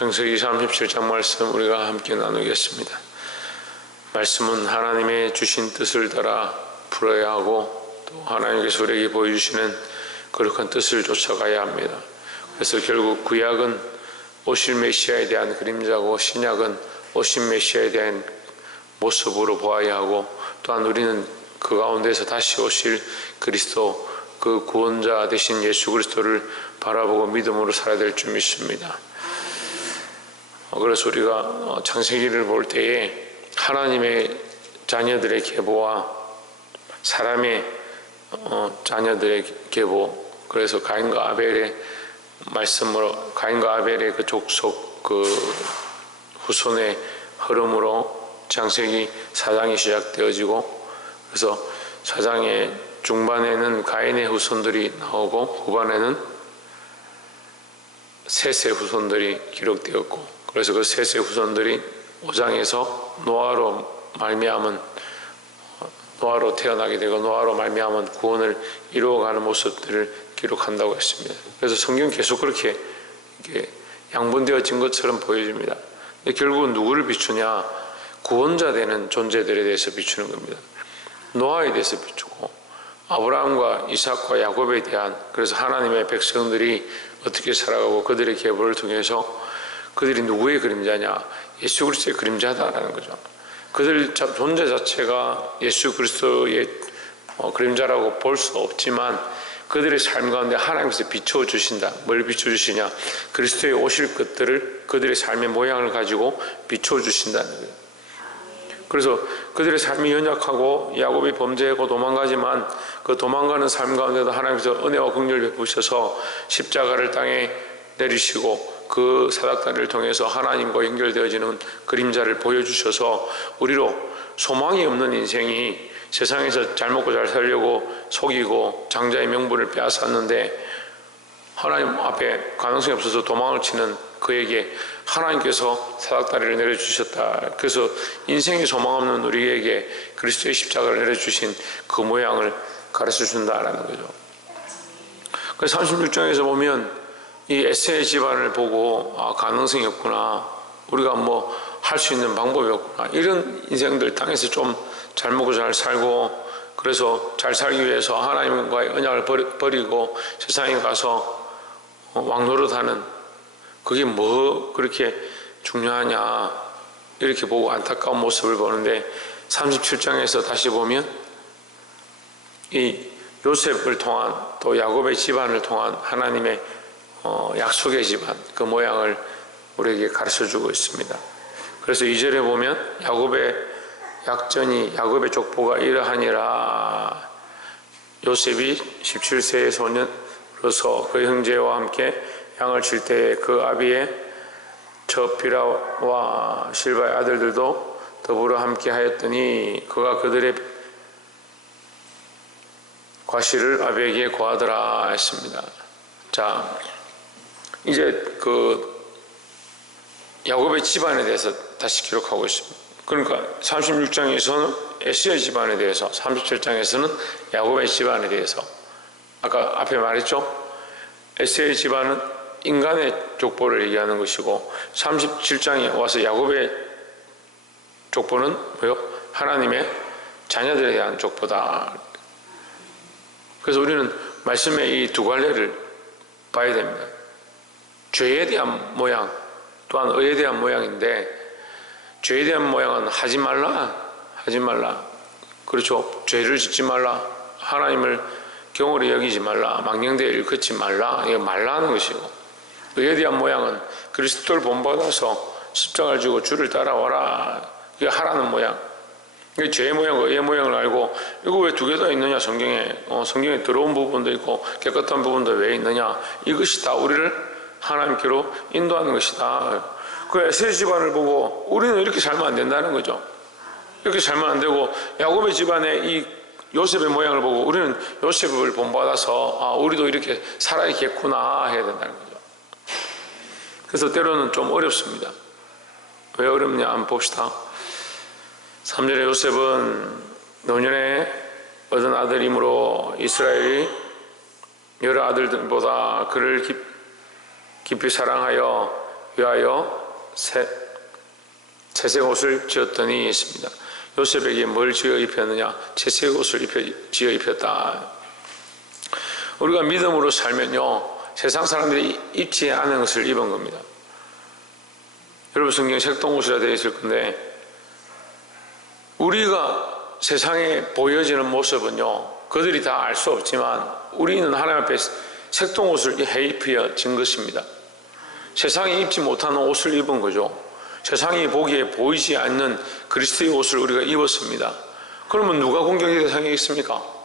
창세기 37장 말씀 우리가 함께 나누겠습니다. 말씀은 하나님의 주신 뜻을 따라 풀어야 하고 또 하나님께서 우리에게 보여주시는 거룩한 뜻을 쫓아가야 합니다. 그래서 결국 구약은 오실 메시아에 대한 그림자고 신약은 오신 메시아에 대한 모습으로 보아야 하고, 또한 우리는 그 가운데서 다시 오실 그리스도, 그 구원자 되신 예수 그리스도를 바라보고 믿음으로 살아야 될 줄 믿습니다. 그래서 우리가 창세기를 볼 때에 하나님의 자녀들의 계보와 사람의 자녀들의 계보, 그래서 가인과 아벨의 말씀으로, 가인과 아벨의 그 족속, 그 후손의 흐름으로 창세기 4장이 시작되어지고, 그래서 4장의 중반에는 가인의 후손들이 나오고 후반에는 셋의 후손들이 기록되었고, 그래서 그 셋의 후손들이 5장에서 노아로 태어나게 되고 노아로 말미암은 구원을 이루어가는 모습들을 기록한다고 했습니다. 그래서 성경 계속 그렇게 양분되어진 것처럼 보여집니다. 근데 결국은 누구를 비추냐? 구원자 되는 존재들에 대해서 비추는 겁니다. 노아에 대해서 비추고, 아브라함과 이삭과 야곱에 대한, 그래서 하나님의 백성들이 어떻게 살아가고 그들의 계보를 통해서 그들이 누구의 그림자냐? 예수 그리스도의 그림자다라는 거죠. 그들 존재 자체가 예수 그리스도의 그림자라고 볼 수 없지만 그들의 삶 가운데 하나님께서 비춰주신다. 뭘 비춰주시냐? 그리스도의 오실 것들을, 그들의 삶의 모양을 가지고 비춰주신다는 거예요. 그래서 그들의 삶이 연약하고 야곱이 범죄하고 도망가지만 그 도망가는 삶 가운데도 하나님께서 은혜와 긍휼을 베푸셔서 십자가를 땅에 내리시고 그 사닥다리를 통해서 하나님과 연결되어지는 그림자를 보여주셔서 우리로 소망이 없는 인생이, 세상에서 잘 먹고 잘 살려고 속이고 장자의 명분을 빼앗았는데 하나님 앞에 가능성이 없어서 도망을 치는 그에게 하나님께서 사닥다리를 내려주셨다. 그래서 인생에 소망 없는 우리에게 그리스도의 십자가를 내려주신 그 모양을 가르쳐준다라는 거죠. 그래서 36장에서 보면 이 에세의 집안을 보고 가능성이 없구나, 우리가 뭐 할 수 있는 방법이 없구나, 이런 인생들, 땅에서 좀 잘 먹고 잘 살고 그래서 잘 살기 위해서 하나님과의 언약을 버리고 세상에 가서 왕노릇하는, 그게 뭐 그렇게 중요하냐, 이렇게 보고 안타까운 모습을 보는데 37장에서 다시 보면 이 요셉을 통한, 또 야곱의 집안을 통한 하나님의 약속의 집안, 그 모양을 우리에게 가르쳐주고 있습니다. 그래서 2절에 보면 야곱의 약전이, 야곱의 족보가 이러하니라. 요셉이 17세의 소년으로서 그 형제와 함께 양을 칠 때에 그 아비의 저 비라와 실바의 아들들도 더불어 함께 하였더니 그가 그들의 과실을 아비에게 고하더라 했습니다. 자, 이제 그 야곱의 집안에 대해서 다시 기록하고 있습니다. 그러니까 36장에서는 에스의 집안에 대해서, 37장에서는 야곱의 집안에 대해서, 아까 앞에 말했죠? 에스의 집안은 인간의 족보를 얘기하는 것이고 37장에 와서 야곱의 족보는 뭐요? 하나님의 자녀들에 대한 족보다. 그래서 우리는 말씀의 이 두 갈래를 봐야 됩니다. 죄에 대한 모양, 또한 의에 대한 모양인데, 죄에 대한 모양은 하지 말라. 그렇죠? 죄를 짓지 말라. 하나님을 경홀히 여기지 말라. 망령되이 일컫지 말라. 이거 말라는 것이고, 의에 대한 모양은 그리스도를 본받아서 십자가를 지고 주를 따라와라. 이게 하라는 모양. 이게 죄의 모양과 의의 모양을 알고, 이거 왜 두 개 다 있느냐, 성경에. 성경에 들어온 부분도 있고 깨끗한 부분도 왜 있느냐. 이것이 다 우리를 하나님께로 인도하는 것이다. 그 에세 집안을 보고 우리는 이렇게 살면 안 된다는 거죠. 이렇게 살면 안 되고, 야곱의 집안의 이 요셉의 모양을 보고 우리는 요셉을 본받아서 우리도 이렇게 살아야겠구나 해야 된다는 거죠. 그래서 때로는 좀 어렵습니다. 왜 어렵냐 한번 봅시다. 3절에 요셉은 노년에 얻은 아들이므로 이스라엘이 여러 아들들보다 그를 깊이 사랑하여 위하여 채색 옷을 지었더니 있습니다. 요셉에게 뭘 지어 입혔느냐? 채색 옷을 지어 입혔다. 우리가 믿음으로 살면요, 세상 사람들이 입지 않은 것을 입은 겁니다. 여러분 성경에 색동옷이라 되어 있을 건데, 우리가 세상에 보여지는 모습은요, 그들이 다 알 수 없지만 우리는 하나님 앞에 색동옷을 입혀진 것입니다. 세상이 입지 못하는 옷을 입은 거죠. 세상이 보기에 보이지 않는 그리스도의 옷을 우리가 입었습니다. 그러면 누가 공격의 대상이겠습니까?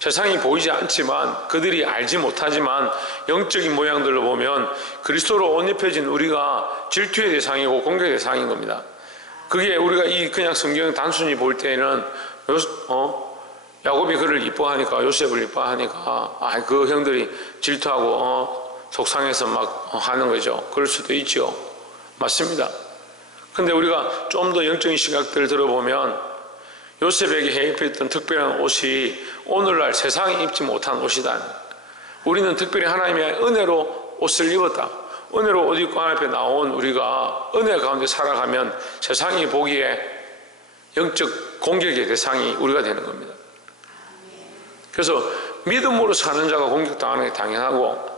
세상이 보이지 않지만, 그들이 알지 못하지만 영적인 모양들로 보면 그리스도로 옷 입혀진 우리가 질투의 대상이고 공격의 대상인 겁니다. 그게 우리가 그냥 성경 단순히 볼 때는 야곱이 그를 이뻐하니까, 요셉을 이뻐하니까 그 형들이 질투하고 속상해서 막 하는 거죠. 그럴 수도 있죠. 맞습니다. 근데 우리가 좀 더 영적인 시각들을 들어보면 요셉에게 해입혔던 특별한 옷이 오늘날 세상이 입지 못한 옷이다. 우리는 특별히 하나님의 은혜로 옷을 입었다. 은혜로 옷 입고 하나님 앞에 나온 우리가 은혜 가운데 살아가면 세상이 보기에 영적 공격의 대상이 우리가 되는 겁니다. 그래서 믿음으로 사는 자가 공격당하는 게 당연하고,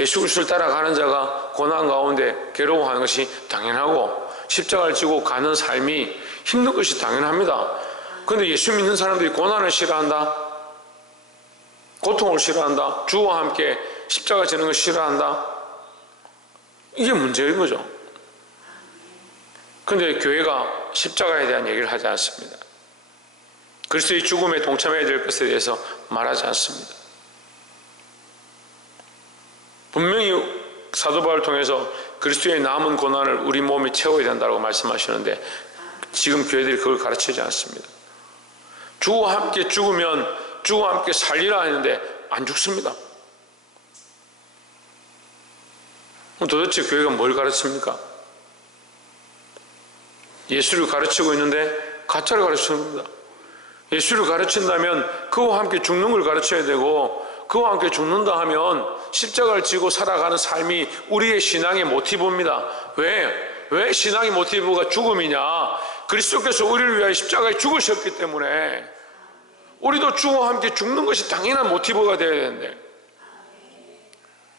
예수 그리스도를 따라가는 자가 고난 가운데 괴로워하는 것이 당연하고, 십자가를 지고 가는 삶이 힘든 것이 당연합니다. 그런데 예수 믿는 사람들이 고난을 싫어한다, 고통을 싫어한다, 주와 함께 십자가 지는 걸 싫어한다, 이게 문제인 거죠. 그런데 교회가 십자가에 대한 얘기를 하지 않습니다. 그리스도의 죽음에 동참해야 될 것에 대해서 말하지 않습니다. 분명히 사도 바울을 통해서 그리스도의 남은 고난을 우리 몸에 채워야 된다고 말씀하시는데, 지금 교회들이 그걸 가르치지 않습니다. 주와 함께 죽으면 주와 함께 살리라 했는데 안 죽습니다. 도대체 교회가 뭘 가르칩니까? 예수를 가르치고 있는데 가짜를 가르치는 겁니다. 예수를 가르친다면 그와 함께 죽는 걸 가르쳐야 되고, 그와 함께 죽는다 하면 십자가를 지고 살아가는 삶이 우리의 신앙의 모티브입니다. 왜 신앙의 모티브가 죽음이냐? 그리스도께서 우리를 위하여 십자가에 죽으셨기 때문에 우리도 주와 함께 죽는 것이 당연한 모티브가 되어야 되는데,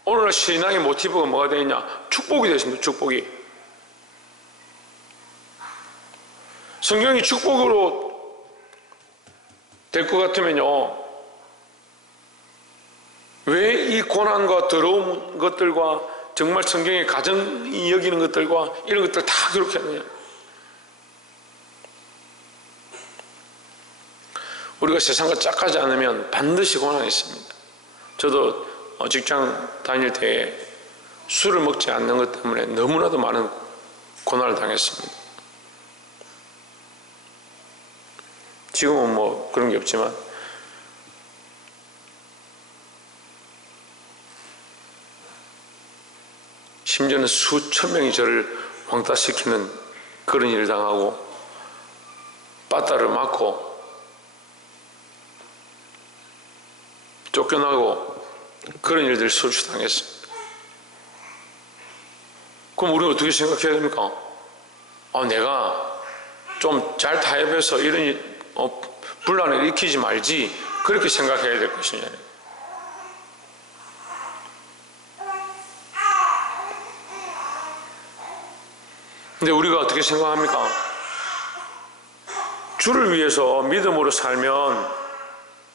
오늘날 신앙의 모티브가 뭐가 되어 있냐? 축복이 되어 있습니다. 축복이. 성경이 축복으로 될 것 같으면요, 왜 이 고난과 더러운 것들과 정말 성경의 가정이 여기는 것들과 이런 것들 다 그렇게 하느냐? 우리가 세상과 짝하지 않으면 반드시 고난이 있습니다. 저도 직장 다닐 때 술을 먹지 않는 것 때문에 너무나도 많은 고난을 당했습니다. 지금은 뭐 그런 게 없지만, 심지어는 수천 명이 저를 왕따시키는 그런 일을 당하고, 빠따를 맞고 쫓겨나고 그런 일들을 수없이 당했습니다. 그럼 우리가 어떻게 생각해야 됩니까? 내가 좀 잘 타협해서 이런 분란을 일으키지 말지, 그렇게 생각해야 될 것이냐. 근데 우리가 어떻게 생각합니까? 주를 위해서 믿음으로 살면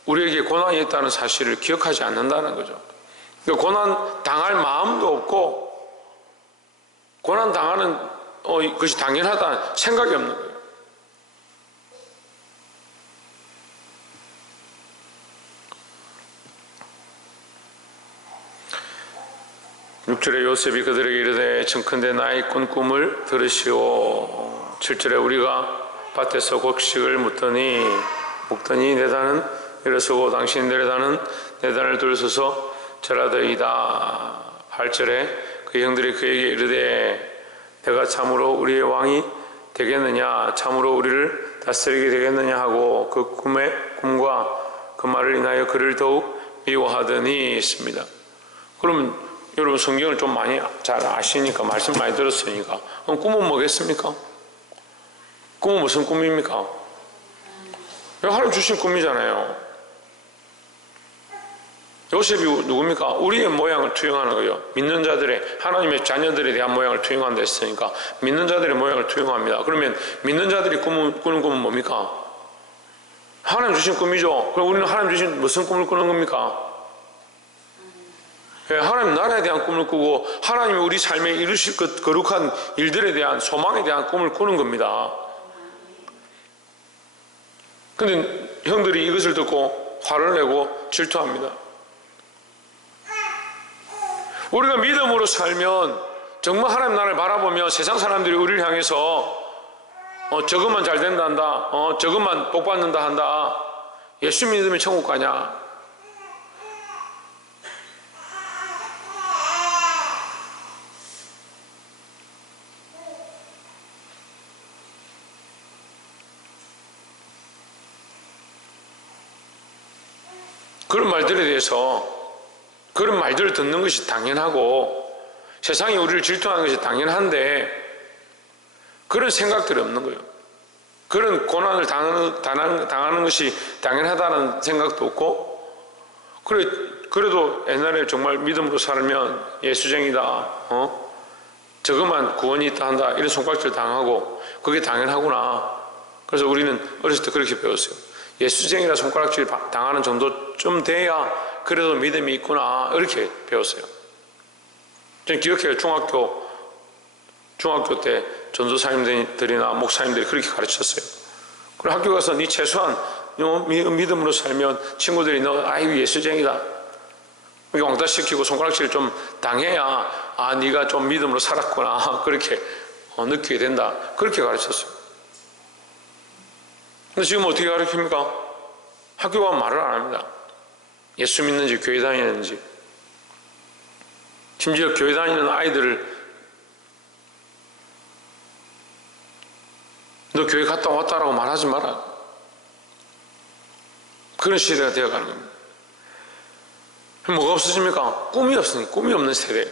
우리에게 고난이 있다는 사실을 기억하지 않는다는 거죠. 그러니까 고난 당할 마음도 없고, 고난 당하는 그것이 당연하다는 생각이 없는 거예요. 6절에 요셉이 그들에게 이르되 청컨대 나의 꾼 꿈을 들으시오. 7절에 우리가 밭에서 곡식을 묵더니 내단은 일어서고 당신 내단은 내단을 둘러서서 절하더이다. 8절에 그 형들이 그에게 이르되 내가 참으로 우리의 왕이 되겠느냐, 참으로 우리를 다스리게 되겠느냐 하고 그 꿈과 그 말을 인하여 그를 더욱 미워하더니 있습니다. 그러면 여러분 성경을 좀 많이 잘 아시니까, 말씀 많이 들었으니까, 그럼 꿈은 뭐겠습니까? 꿈은 무슨 꿈입니까? 하나님 주신 꿈이잖아요. 요셉이 누굽니까? 우리의 모양을 투영하는 거예요. 믿는 자들의, 하나님의 자녀들에 대한 모양을 투영한다 했으니까 믿는 자들의 모양을 투영합니다. 그러면 믿는 자들이 꾸는 꿈은 뭡니까? 하나님 주신 꿈이죠. 그럼 우리는 하나님 주신 무슨 꿈을 꾸는 겁니까? 하나님 나라에 대한 꿈을 꾸고 하나님이 우리 삶에 이루실 것 거룩한 일들에 대한 소망에 대한 꿈을 꾸는 겁니다. 근데 형들이 이것을 듣고 화를 내고 질투합니다. 우리가 믿음으로 살면 정말 하나님 나라를 바라보며 세상 사람들이 우리를 향해서 저것만 잘 된다 한다, 저것만 복 받는다 한다, 예수 믿으면 천국 가냐, 그런 말들에 대해서, 그런 말들을 듣는 것이 당연하고 세상이 우리를 질투하는 것이 당연한데 그런 생각들이 없는 거예요. 그런 고난을 당하는 것이 당연하다는 생각도 없고, 그래도 옛날에 정말 믿음으로 살면 예수쟁이다, 저것만 구원이 있다 한다, 이런 손가락질 당하고 그게 당연하구나. 그래서 우리는 어렸을 때 그렇게 배웠어요. 예수쟁이라 손가락질 당하는 정도쯤 돼야 그래도 믿음이 있구나, 이렇게 배웠어요. 저는 기억해요. 중학교 때 전도사님들이나 목사님들이 그렇게 가르쳤어요. 그리고 학교 가서 네 최소한 믿음으로 살면 친구들이 너 아이고 예수쟁이다, 왕따 시키고 손가락질 좀 당해야 네가 좀 믿음으로 살았구나, 그렇게 느끼게 된다, 그렇게 가르쳤어요. 근데 지금 어떻게 가르칩니까? 학교 가면 말을 안 합니다. 예수 믿는지 교회 다니는지. 심지어 교회 다니는 아이들을 너 교회 갔다 왔다라고 말하지 마라, 그런 시대가 되어가는 겁니다. 뭐가 없어집니까? 꿈이 없으니, 꿈이 없는 세대.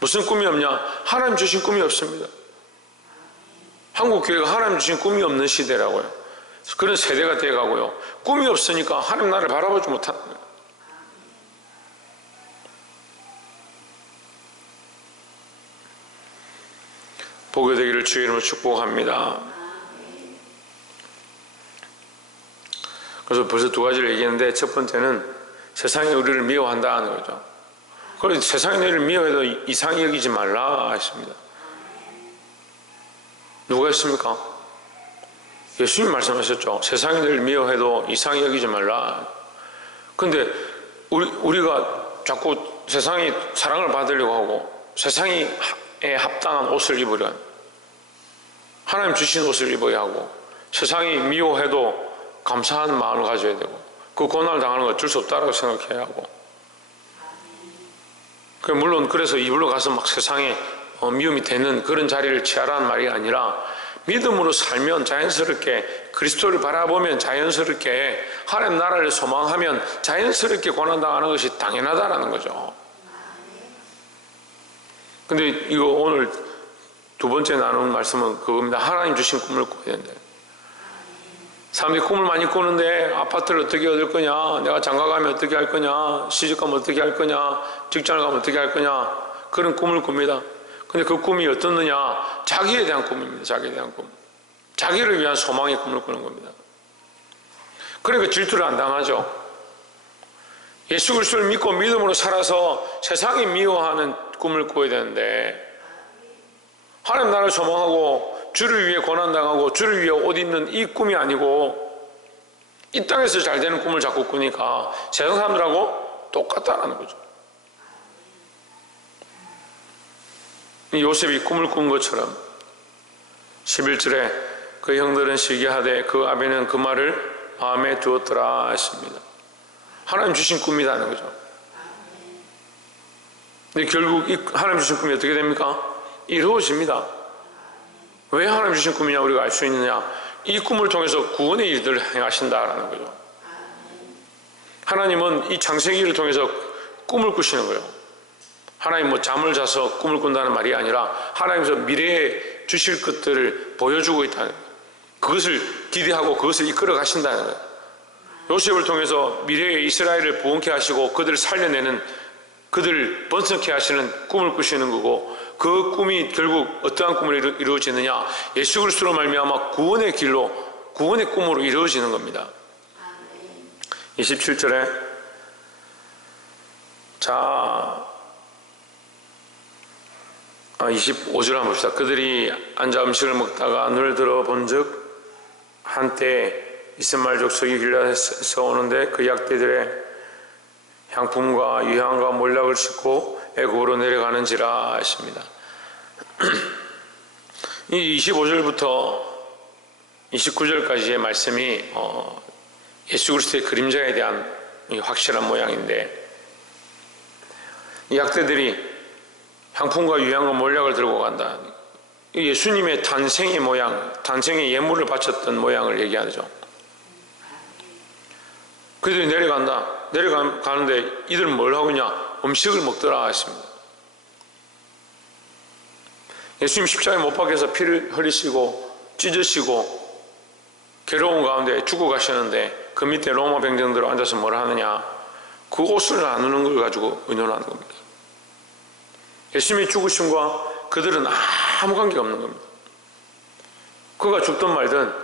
무슨 꿈이 없냐? 하나님 주신 꿈이 없습니다. 한국 교회가 하나님 주신 꿈이 없는 시대라고요. 그런 세대가 되어가고요. 꿈이 없으니까 하나님 나라를 바라보지 못하는 거예요. 보게 되기를 주의 이름으로 축복합니다. 그래서 벌써 두 가지를 얘기했는데, 첫 번째는 세상이 우리를 미워한다는 거죠. 그래서 세상이 너희를 미워해도 이상히 여기지 말라 했습니다. 누가 했습니까? 예수님 말씀하셨죠. 세상이 너희를 미워해도 이상히 여기지 말라. 근데 우리가 자꾸 세상이 사랑을 받으려고 하고 세상에 합당한 옷을 입으려, 하나님 주신 옷을 입어야 하고, 세상이 미워해도 감사한 마음을 가져야 되고, 그 고난을 당하는 거 어쩔 수 없다고 생각해야 하고. 물론 그래서 이불로 가서 막 세상에 미움이 되는 그런 자리를 취하라는 말이 아니라, 믿음으로 살면 자연스럽게, 그리스도를 바라보면 자연스럽게, 하나님 나라를 소망하면 자연스럽게 고난당하는 것이 당연하다는 거죠. 근데 이거 오늘 두 번째 나눈 말씀은 그겁니다. 하나님 주신 꿈을 꿔야 된다. 사람들이 꿈을 많이 꾸는데, 아파트를 어떻게 얻을 거냐, 내가 장가 가면 어떻게 할 거냐, 시집 가면 어떻게 할 거냐, 직장을 가면 어떻게 할 거냐, 그런 꿈을 꿉니다. 근데 그 꿈이 어떻느냐? 자기에 대한 꿈입니다. 자기에 대한 꿈. 자기를 위한 소망의 꿈을 꾸는 겁니다. 그러니까 질투를 안 당하죠. 예수 그리스도를 믿고 믿음으로 살아서 세상이 미워하는 꿈을 꾸어야 되는데, 하나님 나라를 소망하고 주를 위해 고난당하고 주를 위해 옷 입는 이 꿈이 아니고 이 땅에서 잘 되는 꿈을 자꾸 꾸니까 세상 사람들하고 똑같다는 거죠. 요셉이 꿈을 꾼 것처럼 11절에 그 형들은 시기하되 그 아비는 그 말을 마음에 두었더라 했습니다. 하나님 주신 꿈이라는 거죠. 근데 결국 이 하나님 주신 꿈이 어떻게 됩니까? 이루어집니다. 왜 하나님 주신 꿈이냐 우리가 알 수 있느냐? 이 꿈을 통해서 구원의 일들을 행하신다라는 거죠. 하나님은 이 창세기를 통해서 꿈을 꾸시는 거예요. 하나님 뭐 잠을 자서 꿈을 꾼다는 말이 아니라 하나님께서 미래에 주실 것들을 보여주고 있다는 거예요. 그것을 기대하고 그것을 이끌어 가신다는 거예요. 요셉을 통해서 미래의 이스라엘을 부흥케 하시고 그들을 살려내는, 그들을 번성케 하시는 꿈을 꾸시는 거고, 그 꿈이 결국 어떠한 꿈으로 이루어지느냐, 예수 그리스도로 말미암아 구원의 길로, 구원의 꿈으로 이루어지는 겁니다. 27절에 자 25절 한번 봅시다. 그들이 앉아 음식을 먹다가 눈을 들어 본즉 한때 이스마엘 족속이 길앗에서 오는데 그 약대들의 향품과 유향과 몰락을 싣고 애굽으로 내려가는지라 하십니다. 이 25절부터 29절까지의 말씀이 예수 그리스도의 그림자에 대한 확실한 모양인데, 이 약대들이 향품과 유향과 몰약을 들고 간다. 예수님의 탄생의 모양, 탄생의 예물을 바쳤던 모양을 얘기하죠. 그들이 내려간다. 내려가는데 이들은 뭘 하고 있냐? 음식을 먹더라 했습니다. 예수님 십자가에 못 박혀서 피를 흘리시고 찢으시고 괴로운 가운데 죽어 가시는데 그 밑에 로마 병정들 앉아서 뭘 하느냐? 그 옷을 나누는 걸 가지고 의논하는 겁니다. 예수님의 죽으심과 그들은 아무 관계가 없는 겁니다. 그가 죽든 말든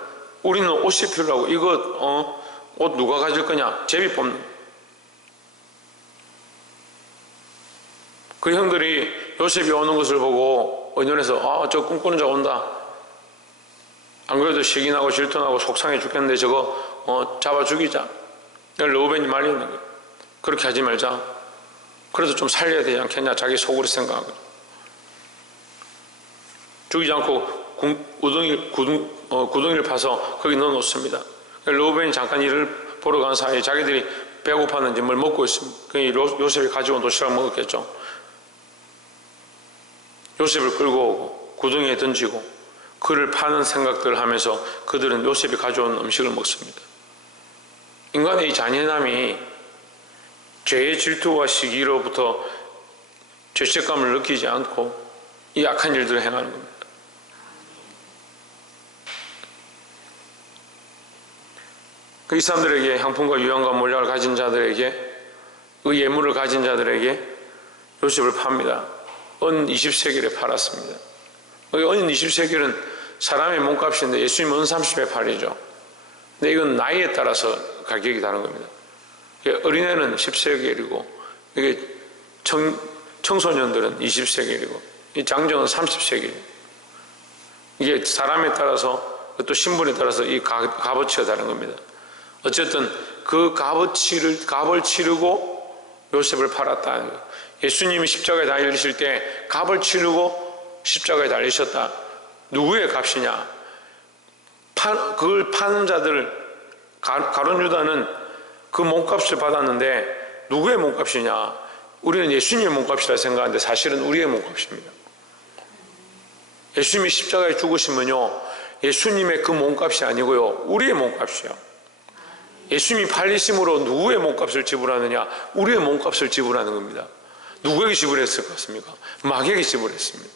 우리는 옷이 필요하고, 이거 옷 누가 가질 거냐? 제비 뽑는. 그 형들이 요셉이 오는 것을 보고 의논해서 저 꿈꾸는 자 온다. 안 그래도 시기나고 질투나고 속상해 죽겠는데 저거 잡아 죽이자. 르우벤이 말리는 거예요. 그렇게 하지 말자. 그래도 좀 살려야 되지 않겠냐, 자기 속으로 생각하고. 죽이지 않고 구덩이를 파서 거기 넣어놓습니다. 르우벤이 잠깐 일을 보러 간 사이에 자기들이 배고팠는지 뭘 먹고 있습니다. 요셉이 가져온 도시락을 먹었겠죠. 요셉을 끌고 오고 구덩이에 던지고 그를 파는 생각들을 하면서 그들은 요셉이 가져온 음식을 먹습니다. 인간의 이 잔인함이 죄의 질투와 시기로부터 죄책감을 느끼지 않고 이 악한 일들을 행하는 겁니다. 이 사람들에게, 향품과 유향과 몰약을 가진 자들에게, 그 예물을 가진 자들에게 요셉을 팝니다. 은 20세겔에 팔았습니다. 은 20세겔은 사람의 몸값인데 예수님은 은 30에 팔이죠. 근데 이건 나이에 따라서 가격이 다른 겁니다. 어린애는 10세겔이고 이게 청소년들은 20세겔이고 이 장정은 30세겔. 이게 사람에 따라서, 또 신분에 따라서 이 값어치가 다른 겁니다. 어쨌든 그 값을 치르고 요셉을 팔았다는 거예요. 예수님이 십자가에 달리실 때 값을 치르고 십자가에 달리셨다. 누구의 값이냐? 그걸 파는 자들, 가룟 유다는 그 몸값을 받았는데 누구의 몸값이냐? 우리는 예수님의 몸값이라 생각하는데 사실은 우리의 몸값입니다. 예수님이 십자가에 죽으시면요, 예수님의 그 몸값이 아니고요, 우리의 몸값이요. 예수님이 팔리심으로 누구의 몸값을 지불하느냐? 우리의 몸값을 지불하는 겁니다. 누구에게 지불했을 것 같습니까? 마귀에게 지불했습니다.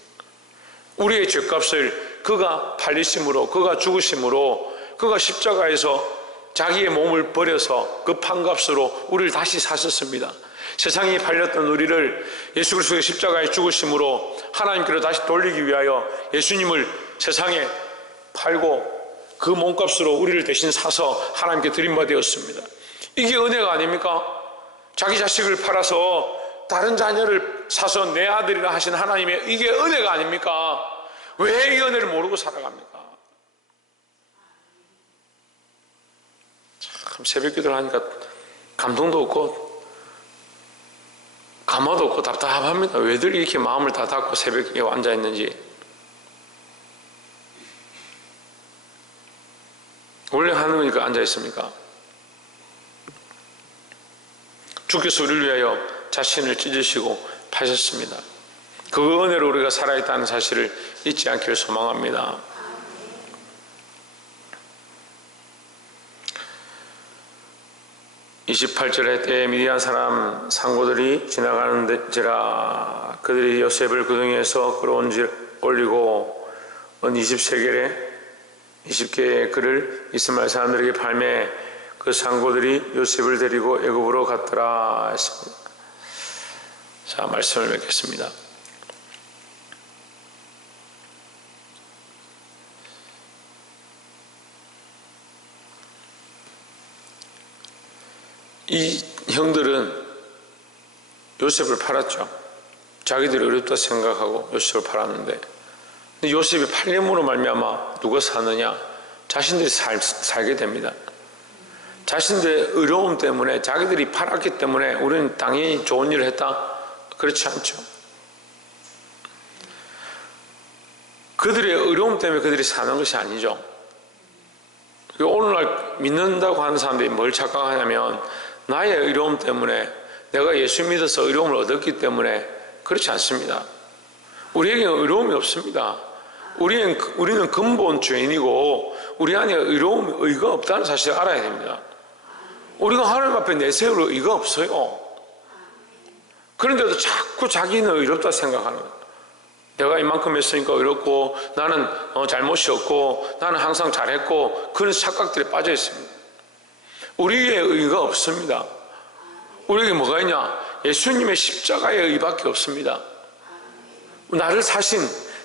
우리의 죄값을 그가 팔리심으로, 그가 죽으심으로, 그가 십자가에서 자기의 몸을 버려서 그 판값으로 우리를 다시 사셨습니다. 세상에 팔렸던 우리를 예수 그리스도의 십자가에 죽으심으로 하나님께로 다시 돌리기 위하여 예수님을 세상에 팔고 그 몸값으로 우리를 대신 사서 하나님께 드린 바 되었습니다. 이게 은혜가 아닙니까? 자기 자식을 팔아서 다른 자녀를 사서 내 아들이라 하신 하나님의 이게 은혜가 아닙니까? 왜 이 은혜를 모르고 살아갑니까? 참 새벽기도를 하니까 감동도 없고 감화도 없고 답답합니다. 왜들 이렇게 마음을 다 닫고 새벽에 앉아있는지. 원래 하는 거니까 앉아있습니까? 주께서 우리를 위하여 자신을 찢으시고 파셨습니다. 그 은혜로 우리가 살아있다는 사실을 잊지 않기를 소망합니다. 28절에 때에 미디안 사람 상고들이 지나가는지라 그들이 요셉을 구덩이에서 끌어올리고 은 20개의 글을 이스마엘 사람들에게 팔매 그 상고들이 요셉을 데리고 애굽으로 갔더라 했습니다. 자, 말씀을 맺겠습니다. 이 형들은 요셉을 팔았죠. 자기들이 어렵다 생각하고 요셉을 팔았는데, 근데 요셉이 팔림으로 말미암아 누가 사느냐? 자신들이 살게 됩니다. 자신들의 어려움 때문에, 자기들이 팔았기 때문에 우리는 당연히 좋은 일을 했다? 그렇지 않죠. 그들의 어려움 때문에 그들이 사는 것이 아니죠. 오늘날 믿는다고 하는 사람들이 뭘 착각하냐면, 나의 어려움 때문에, 내가 예수 믿어서 어려움을 얻었기 때문에, 그렇지 않습니다. 우리에게는 어려움이 없습니다. 우리는 근본 죄인이고 우리 안에 의가 없다는 사실을 알아야 됩니다. 우리가 하나님 앞에 내세울 의가 없어요. 그런데도 자꾸 자기는 의롭다 생각하는 거예요. 내가 이만큼 했으니까 의롭고, 나는 잘못이 없고, 나는 항상 잘했고, 그런 착각들에 빠져 있습니다. 우리의 의가 없습니다. 우리에게 뭐가 있냐? 예수님의 십자가의 의밖에 없습니다. 나를 사신,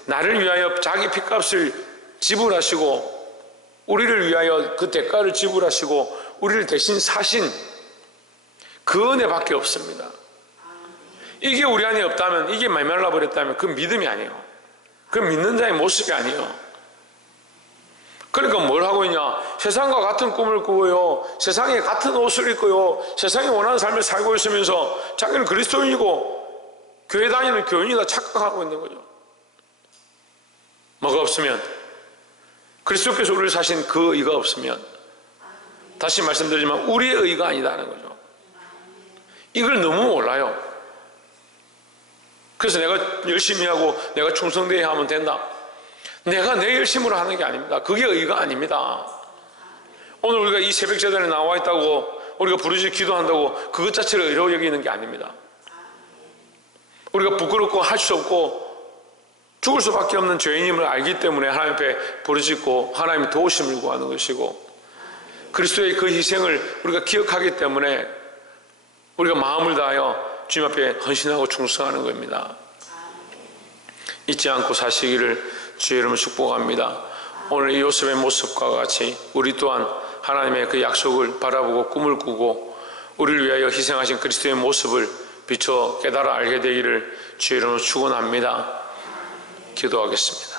나를 위하여 자기 핏값을 지불하시고, 우리를 위하여 그 대가를 지불하시고 우리를 대신 사신 그 은혜밖에 없습니다. 이게 우리 안에 없다면, 이게 메말라 버렸다면 그 믿음이 아니에요. 그 믿는 자의 모습이 아니에요. 그러니까 뭘 하고 있냐? 세상과 같은 꿈을 꾸고요, 세상에 같은 옷을 입고요, 세상이 원하는 삶을 살고 있으면서 자기는 그리스도인이고 교회 다니는 교인이다 착각하고 있는 거죠. 뭐가 없으면, 그리스도께서 우리를 사신 그 의가 없으면, 다시 말씀드리지만 우리의 의가 아니다는 거죠. 이걸 너무 몰라요. 그래서 내가 열심히 하고 내가 충성되어야 하면 된다. 내가 내 열심으로 하는 게 아닙니다. 그게 의가 아닙니다. 오늘 우리가 이 새벽 제단에 나와 있다고, 우리가 부르짖어 기도한다고 그것 자체를 의로 여기는 게 아닙니다. 우리가 부끄럽고 할 수 없고 죽을 수밖에 없는 죄인임을 알기 때문에 하나님 앞에 부르짖고 하나님의 도우심을 구하는 것이고, 그리스도의 그 희생을 우리가 기억하기 때문에 우리가 마음을 다하여 주님 앞에 헌신하고 충성하는 겁니다. 잊지 않고 사시기를 주의 이름으로 축복합니다. 오늘 이 요셉의 모습과 같이 우리 또한 하나님의 그 약속을 바라보고 꿈을 꾸고 우리를 위하여 희생하신 그리스도의 모습을 비춰 깨달아 알게 되기를 주의 이름으로 축원합니다. 기도하겠습니다.